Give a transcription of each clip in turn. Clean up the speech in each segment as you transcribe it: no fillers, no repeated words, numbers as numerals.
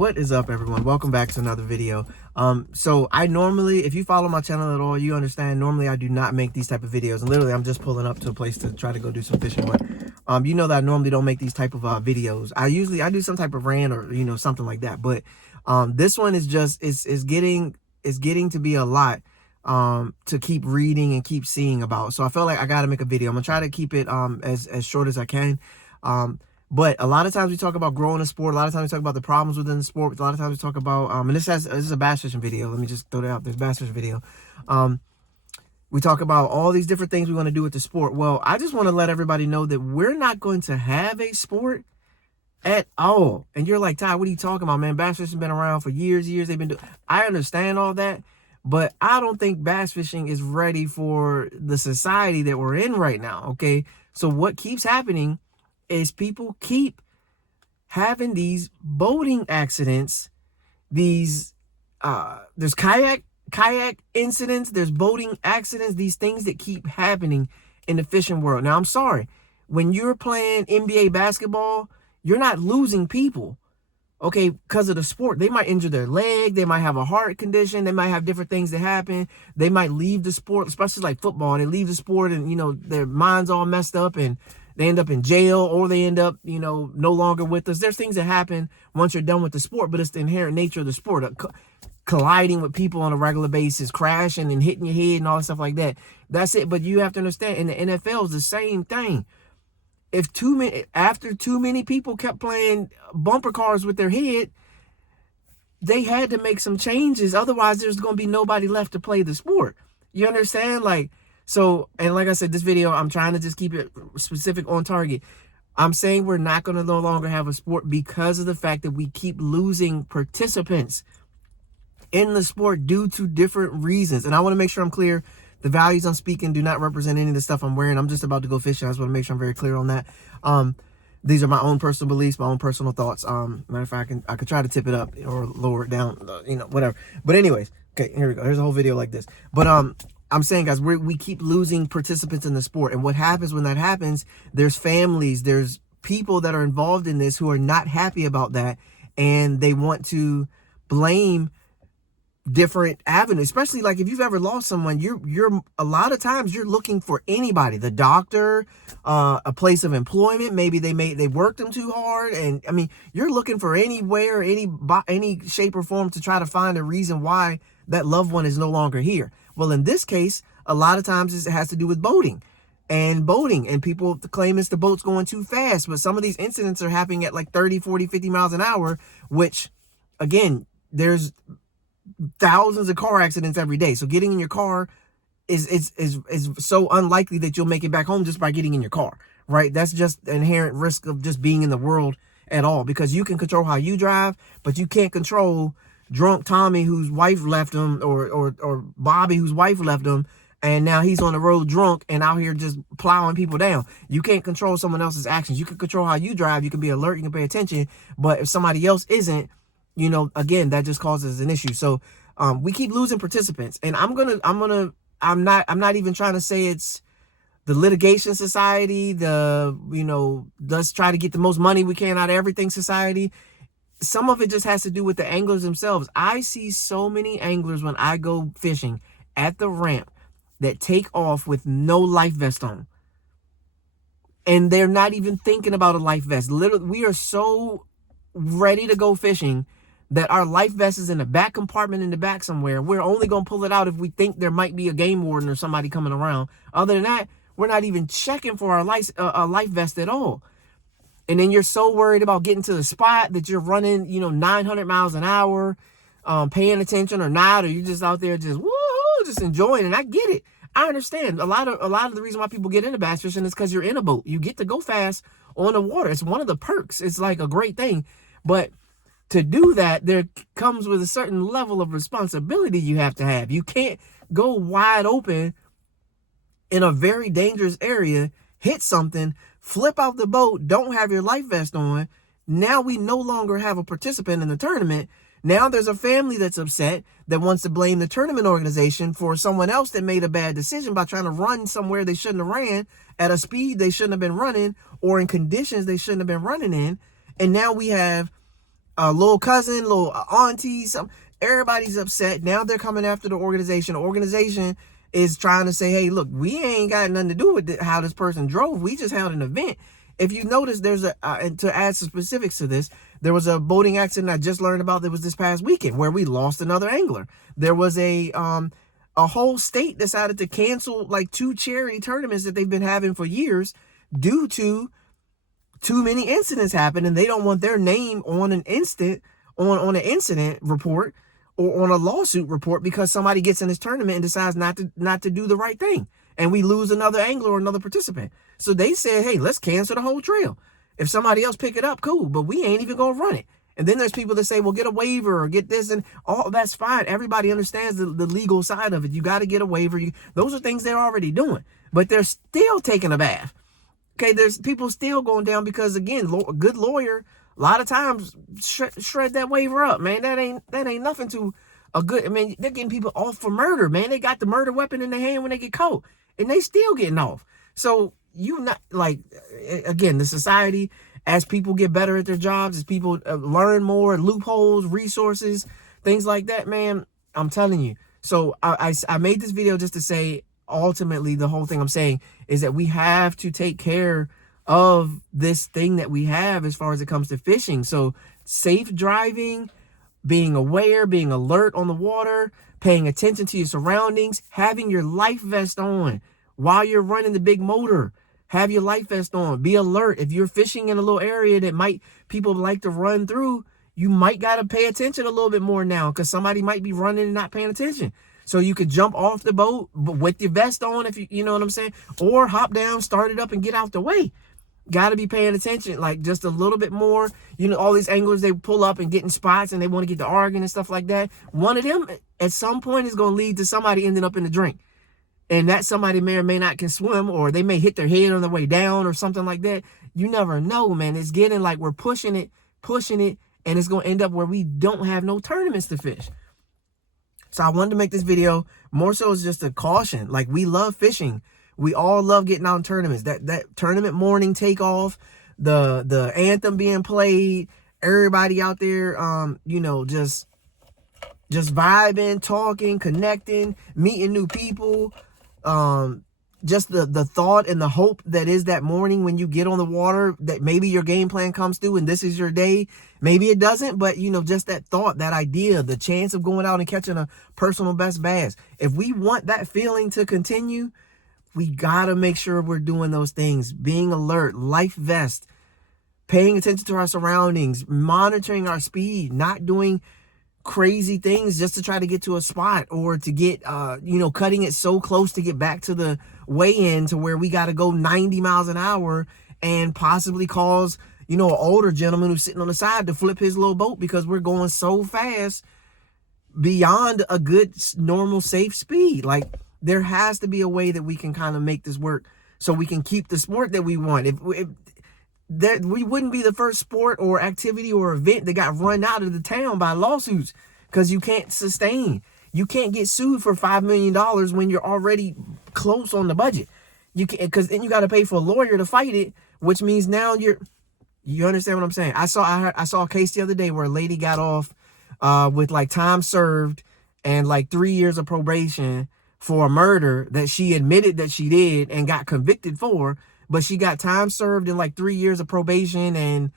What is up, everyone? Welcome back to another video. So I normally, if you follow my channel at all, you understand normally I do not make these type of videos, and literally I'm just pulling up to a place to try to go do some fishing. But you know that I normally don't make these type of videos. I do some type of rant or something like that. But this one is just is getting to be a lot to keep reading and keep seeing about. So I felt like I got to make a video. I'm gonna try to keep it as short as I can. But a lot of times we talk about growing a sport. A lot of times we talk about the problems within the sport. A lot of times we talk about, and this is a bass fishing video. Let me just throw that out. There's bass fishing video. We talk about all these different things we want to do with the sport. Well, I just want to let everybody know that we're not going to have a sport at all. And you're like, Ty, what are you talking about, man? Bass fishing has been around for years. They've been doing. I understand all that, but I don't think bass fishing is ready for the society that we're in right now. Okay, so what keeps happening is people keep having these boating accidents. There's kayak incidents, there's boating accidents, these things that keep happening in the fishing world. Now, I'm sorry, when you're playing NBA basketball, you're not losing people, okay, because of the sport. They might injure their leg, they might have a heart condition, they might have different things that happen. They might leave the sport, especially like football. They leave the sport and their mind's all messed up and they end up in jail, or they end up, no longer with us. There's things that happen once you're done with the sport, but it's the inherent nature of the sport. Colliding with people on a regular basis, crashing and hitting your head and all that stuff like that. That's it. But you have to understand, in the NFL, is the same thing. After too many people kept playing bumper cars with their head, they had to make some changes. Otherwise, there's going to be nobody left to play the sport. You understand? So, and like I said, this video, I'm trying to just keep it specific on target. I'm saying we're not going to no longer have a sport because of the fact that we keep losing participants in the sport due to different reasons. And I want to make sure I'm clear. The values I'm speaking do not represent any of the stuff I'm wearing. I'm just about to go fishing. I just want to make sure I'm very clear on that. These are my own personal beliefs, my own personal thoughts. Matter of fact, I could try to tip it up or lower it down, whatever. But anyways, okay, here we go. Here's a whole video like this. But I'm saying, guys, we keep losing participants in the sport. And what happens when that happens, there's families, there's people that are involved in this who are not happy about that. And they want to blame different avenues, especially like if you've ever lost someone, you're a lot of times you're looking for anybody, the doctor, a place of employment. Maybe they worked them too hard. And I mean, you're looking for anywhere, any shape or form to try to find a reason why that loved one is no longer here. Well, in this case, a lot of times it has to do with boating, and people claim it's the boat's going too fast. But some of these incidents are happening at like 30, 40, 50 miles an hour, which again, there's thousands of car accidents every day. So getting in your car is so unlikely that you'll make it back home just by getting in your car, right? That's just the inherent risk of just being in the world at all, because you can control how you drive, but you can't control drunk Tommy whose wife left him, or Bobby whose wife left him, and now he's on the road drunk and out here just plowing people down. You can't control someone else's actions. You can control how you drive. You can be alert, you can pay attention, but if somebody else isn't, again, that just causes an issue. So we keep losing participants, and I'm not even trying to say it's the litigation society, let's try to get the most money we can out of everything society. Some of it just has to do with the anglers themselves. I see so many anglers when I go fishing at the ramp that take off with no life vest on. And they're not even thinking about a life vest. Literally, we are so ready to go fishing that our life vest is in the back compartment in the back somewhere. We're only going to pull it out if we think there might be a game warden or somebody coming around. Other than that, we're not even checking for our life vest at all. And then you're so worried about getting to the spot that you're running, 900 miles an hour, paying attention or not, or you're just out there just woohoo, just enjoying. And I get it. I understand. A lot of the reason why people get into bass fishing is because you're in a boat. You get to go fast on the water. It's one of the perks. It's like a great thing. But to do that, there comes with a certain level of responsibility you have to have. You can't go wide open in a very dangerous area, hit something, flip out the boat, don't have your life vest on. Now we no longer have a participant in the tournament. Now there's a family that's upset that wants to blame the tournament organization for someone else that made a bad decision by trying to run somewhere they shouldn't have ran, at a speed they shouldn't have been running, or in conditions they shouldn't have been running in. And now we have little cousin, little auntie, everybody's upset. Now they're coming after the organization. The organization is trying to say, hey, look, we ain't got nothing to do with how this person drove. We just held an event. If you notice, there's and to add some specifics to this, there was a boating accident I just learned about that was this past weekend where we lost another angler. There was a whole state decided to cancel like 2 charity tournaments that they've been having for years due to too many incidents happen, and they don't want their name on an incident report or on a lawsuit report because somebody gets in this tournament and decides not to do the right thing, and we lose another angler or another participant. So they said, hey, let's cancel the whole trail. If somebody else pick it up, cool, but we ain't even gonna run it. And then there's people that say, well, get a waiver or get this, and all that's fine. Everybody understands the legal side of it. You got to get a waiver. Those are things they're already doing, but they're still taking a bath. Okay, there's people still going down because, again, a good lawyer, a lot of times shred that waiver up, man. That ain't nothing to a good. I mean, they're getting people off for murder, man. They got the murder weapon in their hand when they get caught, and they still getting off. So you not like, again, the society, as people get better at their jobs, as people learn more loopholes, resources, things like that, man. I'm telling you. So I made this video just to say, ultimately, the whole thing I'm saying is that we have to take care of this thing that we have as far as it comes to fishing. So safe driving, being aware, being alert on the water, paying attention to your surroundings, having your life vest on while you're running the big motor. Have your life vest on. Be alert. If you're fishing in a little area that people like to run through, you might got to pay attention a little bit more now because somebody might be running and not paying attention. So you could jump off the boat with your vest on, if you know what I'm saying, or hop down, start it up, and get out the way. Got to be paying attention, like just a little bit more. You know, all these anglers, they pull up and get in spots and they want to get to arguing and stuff like that. One of them at some point is going to lead to somebody ending up in the drink. And that somebody may or may not can swim, or they may hit their head on the way down or something like that. You never know, man. It's getting like we're pushing it, and it's going to end up where we don't have no tournaments to fish. So I wanted to make this video more so as just a caution. Like, we love fishing. We all love getting out in tournaments. That tournament morning takeoff, the anthem being played, everybody out there, you know, just vibing, talking, connecting, meeting new people. Just the thought and the hope that is that morning when you get on the water, that maybe your game plan comes through and this is your day. Maybe it doesn't, but you know, just that thought, that idea, the chance of going out and catching a personal best bass. If we want that feeling to continue, we gotta make sure we're doing those things, being alert, life vest, paying attention to our surroundings, monitoring our speed, not doing crazy things just to try to get to a spot or to get you know, cutting it so close to get back to the weigh-in to where we got to go 90 miles an hour and possibly cause, you know, an older gentleman who's sitting on the side to flip his little boat because we're going so fast beyond a good normal safe speed. Like, there has to be a way that we can kind of make this work so we can keep the sport that we want. If we wouldn't be the first sport or activity or event that got run out of the town by lawsuits because you can't sustain. You can't get sued for $5 million when you're already close on the budget. You can't, because then you got to pay for a lawyer to fight it, which means now you understand what I'm saying? I saw a case the other day where a lady got off with like time served and like 3 years of probation for a murder that she admitted that she did and got convicted for. But she got time served in like 3 years of probation and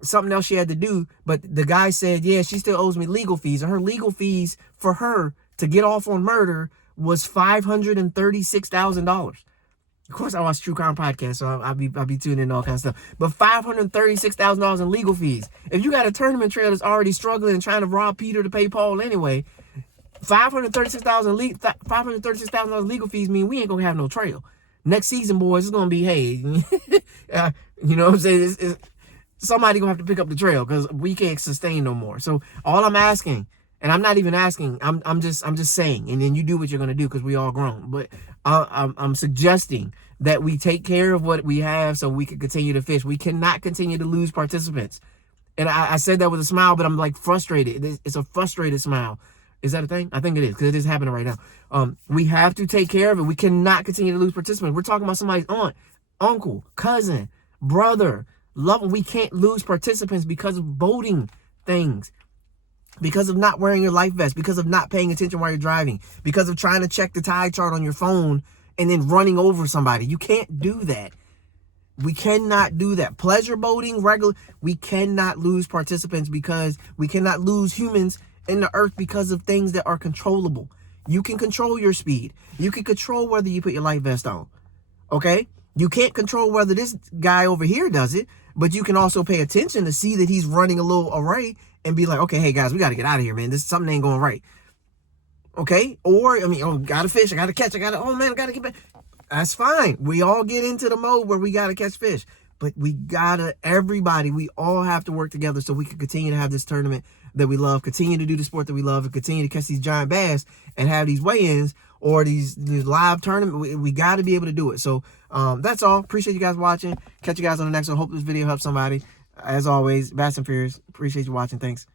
something else she had to do. But the guy said, yeah, she still owes me legal fees. And her legal fees for her to get off on murder was $536,000. Of course, I watch true crime podcasts, so I'll be tuning in all kinds of stuff. But $536,000 in legal fees. If you got a tournament trail that's already struggling and trying to rob Peter to pay Paul anyway, $536,000 legal fees mean we ain't gonna have no trail. Next season, boys, it's going to be, hey, you know what I'm saying? Somebody going to have to pick up the trail because we can't sustain no more. So all I'm asking, and I'm not even asking, I'm just saying, and then you do what you're going to do because we all grown. But I'm suggesting that we take care of what we have so we can continue to fish. We cannot continue to lose participants. And I said that with a smile, but I'm like frustrated. It's a frustrated smile. Is that a thing? I think it is, because it is happening right now. We have to take care of it. We cannot continue to lose participants. We're talking about somebody's aunt, uncle, cousin, brother, We can't lose participants because of boating things, because of not wearing your life vest, because of not paying attention while you're driving, because of trying to check the tide chart on your phone and then running over somebody. You can't do that. We cannot do that. Pleasure boating, we cannot lose participants, because we cannot lose humans in the earth because of things that are controllable. You can control your speed. You can control whether you put your life vest on. Okay? You can't control whether this guy over here does it, but you can also pay attention to see that he's running a little array and be like, okay, hey guys, we got to get out of here, man. This something ain't going right. Okay? Or, I mean, oh, got to fish, I got to catch, oh man, I got to get back. That's fine. We all get into the mode where we got to catch fish. But everybody, we all have to work together so we can continue to have this tournament that we love, continue to do the sport that we love, and continue to catch these giant bass and have these weigh-ins or these live tournament. We got to be able to do it. So that's all. Appreciate you guys watching. Catch you guys on the next one. Hope this video helps somebody. As always, Bassandfurious. Appreciate you watching. Thanks.